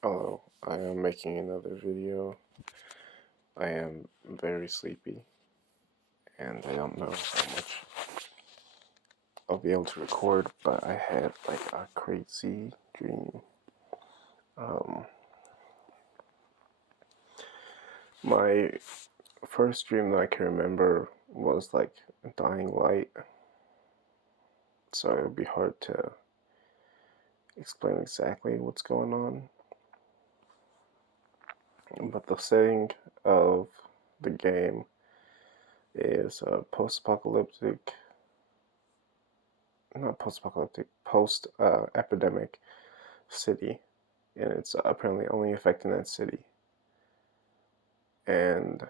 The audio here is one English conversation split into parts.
Hello, I am making another video. I am very sleepy and I don't know how much I'll be able to record, but I had like a crazy dream. Um, my first dream that I can remember was like a dying light, so it would be hard to explain exactly what's going on. But the setting of the game is a post-apocalyptic, not post-apocalyptic, post-epidemic city, and it's apparently only affecting that city. And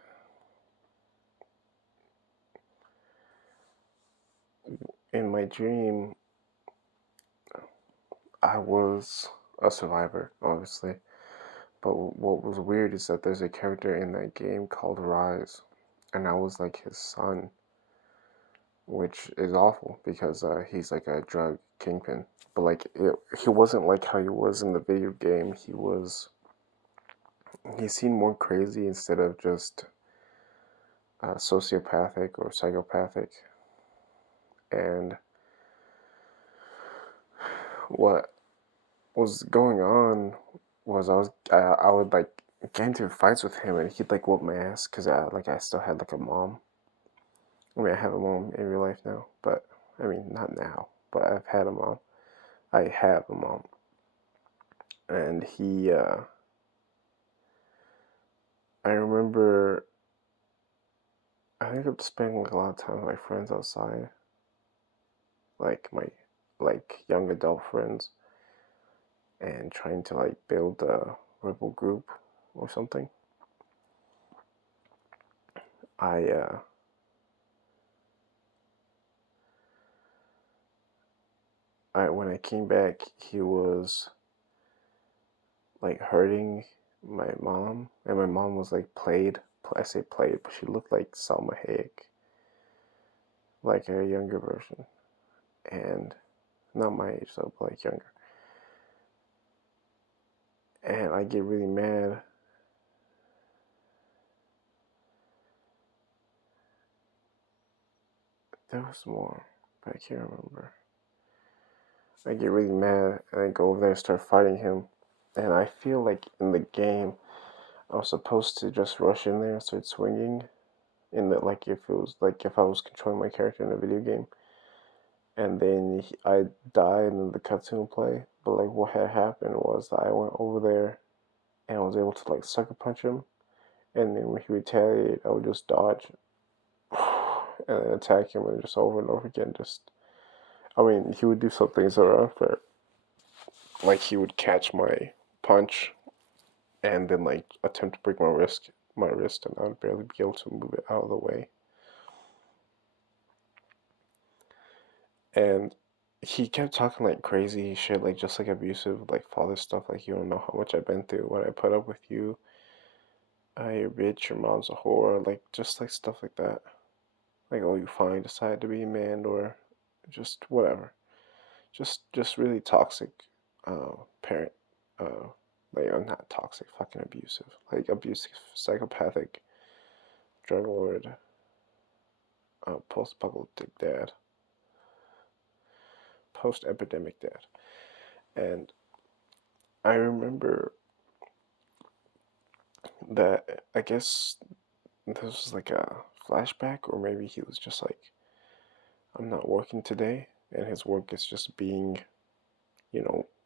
in my dream, I was a survivor, obviously. But what was weird is that there's a character in that game called Rise, and I was like his son, which is awful because he's like a drug kingpin. But like he wasn't like how he was in the video game. He seemed more crazy instead of just sociopathic or psychopathic. And what was going on was I would like get into fights with him and he'd like whoop my ass because I still had like a mom. I mean I have a mom in real life now, but I mean not now, but I've had a mom. I have a mom, and I remember I think I'm spending like a lot of time with my friends outside, like my like young adult friends, and trying to like build a rebel group or something. I when I came back, he was like hurting my mom, and my mom was like played. I say played, but she looked like Salma Hayek, like a younger version, and not my age though, but like younger. And I get really mad. There was more, but I can't remember. I get really mad, and I go over there and start fighting him. And I feel like in the game, I was supposed to just rush in there and start swinging. In that, like if it was like if I was controlling my character in a video game, and then I die and then the cutscene play. But like what had happened was that I went over there and I was able to like sucker punch him, and then when he retaliated, I would just dodge and then attack him, and just over and over again. Just I mean, he would do some things that are unfair, like he would catch my punch and then like attempt to break my wrist, and I would barely be able to move it out of the way. And he kept talking like crazy shit, like just like abusive, like father stuff, like you don't know how much I've been through, what I put up with you, you're a bitch, your mom's a whore, like just like stuff like that. Like oh, you finally decided to be a man, or just whatever. Just really toxic, parent. Like not toxic, fucking abusive, like abusive, psychopathic, drug lord, post-apocalyptic dad, post-epidemic dad, and I remember that I guess this was like a flashback, or maybe he was just like, I'm not working today, and his work is just being,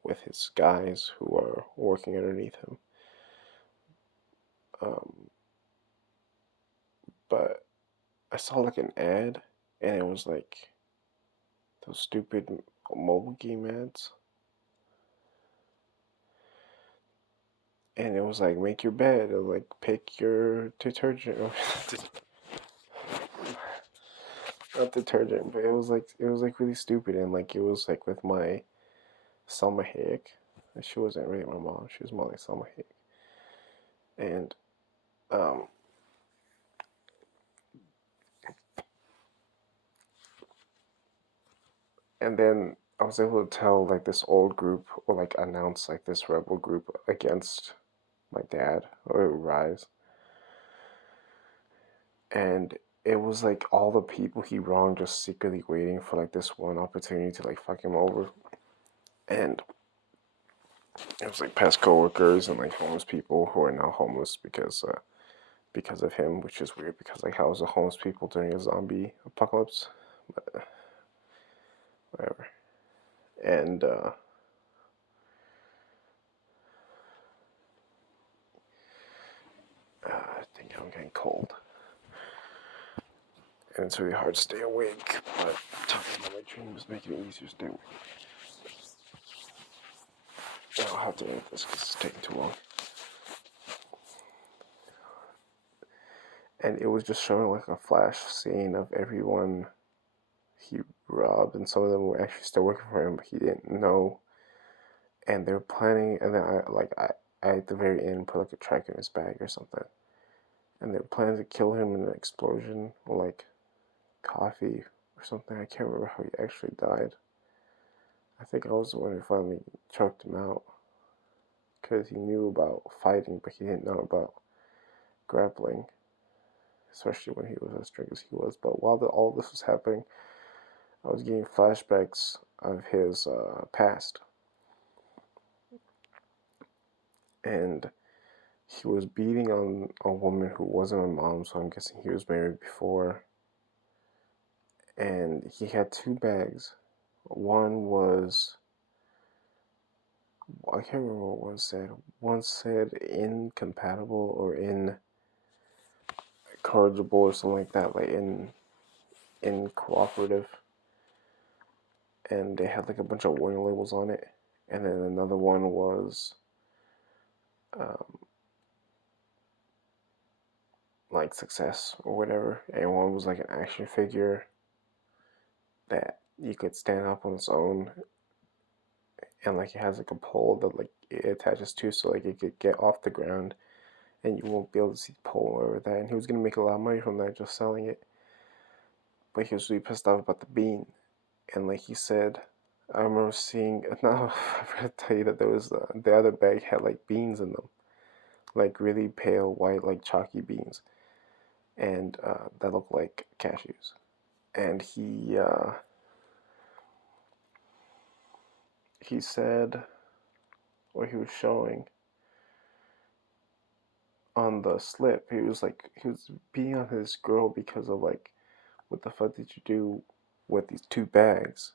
with his guys who are working underneath him. Um, but I saw like an ad, and it was like those stupid mobile game ads, and it was like make your bed, or like pick your detergent, or not detergent, but it was like really stupid, and like it was like with my Selma Hayek. She wasn't really my mom. She was more like Selma Hayek. And um, and then I was able to tell like this old group or like announce like this rebel group against my dad or Rise, and it was like all the people he wronged just secretly waiting for like this one opportunity to like fuck him over, and it was like past coworkers and like homeless people who are now homeless because of him, which is weird because like how was the homeless people during a zombie apocalypse, but whatever. And I think I'm getting cold, and it's really hard to stay awake. But talking about my dreams making it easier to stay awake. I'll have to edit this because it's taking too long. And it was just showing like a flash scene of everyone he robbed, and some of them were actually still working for him, but he didn't know. And they were planning, and then I at the very end put like a track in his bag or something, and they were planning to kill him in an explosion or like coffee or something. I can't remember how he actually died. I think I was the one who finally choked him out because he knew about fighting, but he didn't know about grappling, especially when he was as strong as he was. But while all this was happening, I was getting flashbacks of his past, and he was beating on a woman who wasn't my mom, so I'm guessing he was married before. And he had two bags. One was, I can't remember what one said. One said incompatible or incorrigible or something like that, like in cooperative. And they had like a bunch of warning labels on it. And then another one was um, like success or whatever. And one was like an action figure that you could stand up on its own, and like it has like a pole that like it attaches to, so like it could get off the ground and you won't be able to see the pole over that. And he was gonna make a lot of money from that just selling it, but he was really pissed off about the bean. And like he said, I remember seeing now I forgot to tell you that there was the other bag had like beans in them, like really pale white like chalky beans, and that looked like cashews. And he said, or he was showing on the slip, he was beating on his girl because of like, what the fuck did you do with these two bags?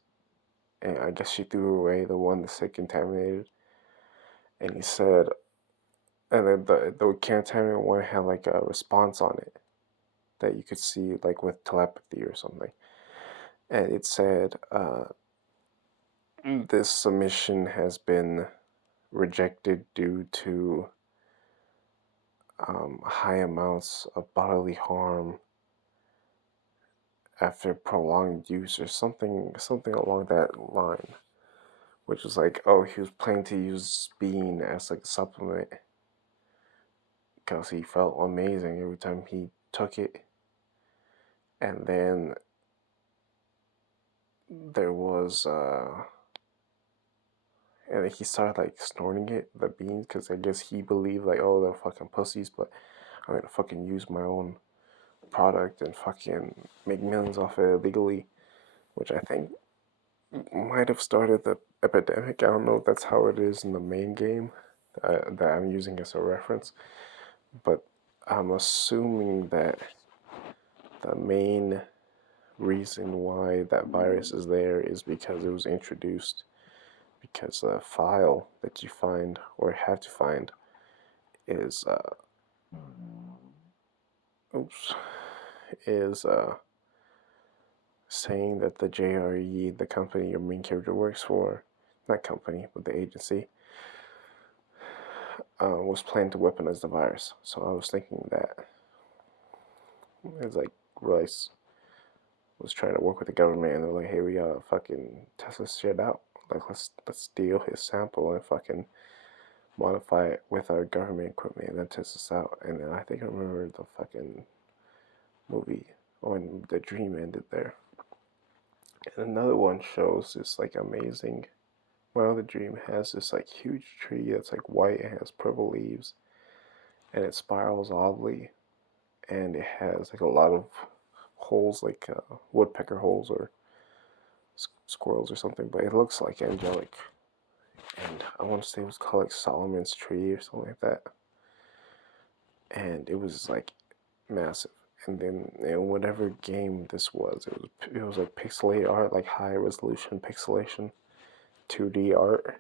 And I guess she threw away the one that's like contaminated. And he said, and then the contaminated one had like a response on it that you could see like with telepathy or something. And it said, this submission has been rejected due to high amounts of bodily harm after prolonged use or something along that line, which was like, oh, he was planning to use bean as like a supplement because he felt amazing every time he took it. And then there was and then he started like snorting the beans, because I guess he believed like, oh, they're fucking pussies, but I'm gonna fucking use my own product and fucking make millions off it illegally, which I think might have started the epidemic. I don't know if that's how it is in the main game that I'm using as a reference, but I'm assuming that the main reason why that virus is there is because it was introduced because the file that you find or have to find is oops is saying that the JRE, the company your main character works for, not company, but the agency, was planning to weaponize the virus. So I was thinking that it's like Rice was trying to work with the government, and they're like, "Hey, we gotta fucking test this shit out. Like, let's steal his sample and fucking modify it with our government equipment, and then test this out." And then I think I remember the fucking movie when the dream ended there. And another one shows this like amazing. My other dream has this like huge tree that's like white and has purple leaves, and it spirals oddly, and it has like a lot of holes, like woodpecker holes or squirrels or something. But it looks like angelic, and I want to say it was called like Solomon's Tree or something like that. And it was like massive. And then in whatever game this was, it was like pixelated art, like high resolution pixelation, 2D art,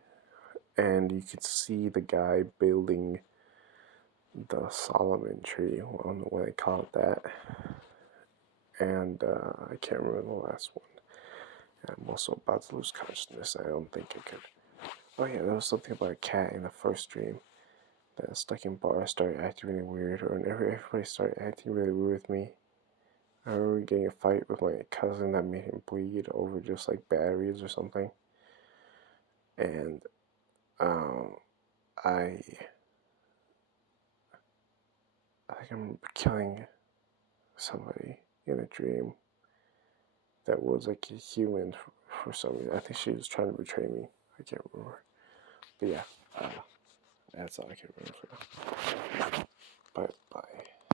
and you could see the guy building the Solomon tree. I don't know why they call it that. And I can't remember the last one. And I'm also about to lose consciousness. I don't think I could. Oh yeah, there was something about a cat in the first dream that stuck in bars, started acting really weird, or everybody started acting really weird with me. I remember getting a fight with my cousin that made him bleed over just like batteries or something. And um, I think I'm killing somebody in a dream that was like a human for some reason. I think she was trying to betray me. I can't remember. But yeah, that's all I can remember for now. Bye bye.